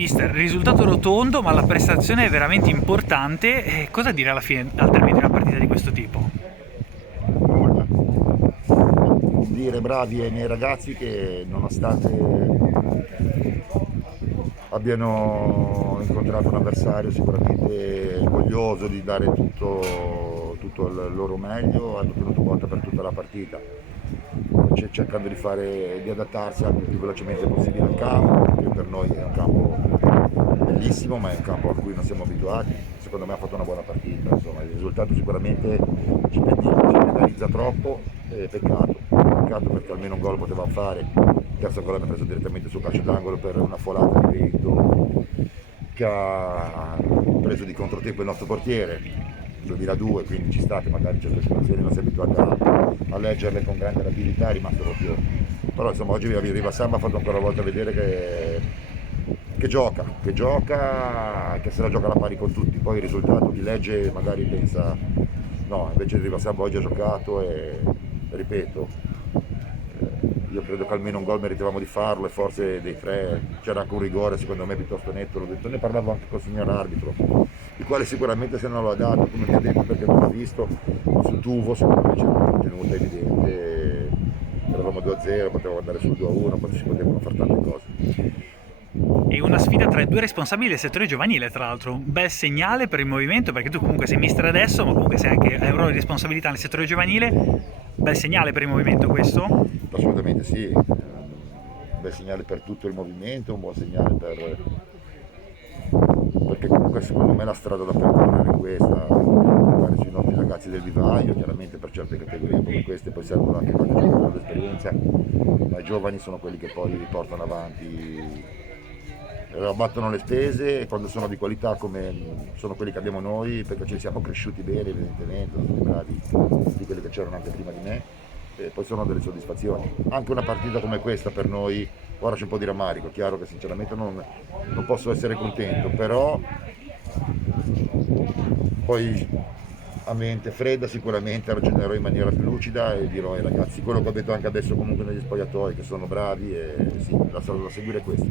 Mister, risultato rotondo, ma la prestazione è veramente importante. Cosa dire alla fine, al termine di una partita di questo tipo? Nulla. Dire bravi ai miei ragazzi che nonostante abbiano incontrato un avversario sicuramente voglioso di dare tutto il loro meglio, hanno tenuto botta per tutta la partita, cercando di adattarsi anche il più velocemente possibile al campo, che per noi è un campo bellissimo, ma è un campo a cui non siamo abituati. Secondo me ha fatto una buona partita, insomma, il risultato sicuramente ci penalizza troppo, peccato perché almeno un gol potevamo fare. Il terzo gol abbiamo preso direttamente sul calcio d'angolo per una folata di vento che ha preso di controtempo il nostro portiere, 2002, quindi ci sta che magari certe situazioni non si è abituati a leggerle con grande rapidità, è rimasto proprio. Però insomma oggi Riva Samba ha fatto ancora una volta vedere che se la gioca alla pari con tutti. Poi il risultato chi legge magari pensa no, invece Riva Samba oggi ha giocato e ripeto, io credo che almeno un gol meritavamo di farlo e forse dei tre c'era anche un rigore secondo me piuttosto netto, l'ho detto, ne parlavo anche col signor arbitro, il quale sicuramente se non lo ha dato, come mi ha detto perché non l'ha visto, sul tubo secondo me c'era una tenuta evidente, eravamo 2-0, potevamo andare sul 2-1, poi si potevano fare tante cose. E una sfida tra i due responsabili del settore giovanile, tra l'altro. Un bel segnale per il movimento, perché tu comunque sei mister adesso, ma comunque sei anche hai un ruolo di responsabilità nel settore giovanile. Bel segnale per il movimento questo? Assolutamente sì, un bel segnale per tutto il movimento, un buon segnale perché comunque secondo me la strada da percorrere è questa, puntare sui nostri ragazzi del vivaio, chiaramente per certe categorie come queste poi servono anche qualche giocatore d'esperienza, ma i giovani sono quelli che poi li portano avanti, abbattono le spese e quando sono di qualità come sono quelli che abbiamo noi, perché ci siamo cresciuti bene evidentemente, sono stati bravi di quelli che c'erano anche prima di me, e poi sono delle soddisfazioni. Anche una partita come questa per noi, ora c'è un po' di rammarico, chiaro che sinceramente non posso essere contento, però poi a mente fredda sicuramente ragionerò in maniera più lucida e dirò ai ragazzi quello che ho detto anche adesso comunque negli spogliatoi che sono bravi e sì, la strada da seguire è questa.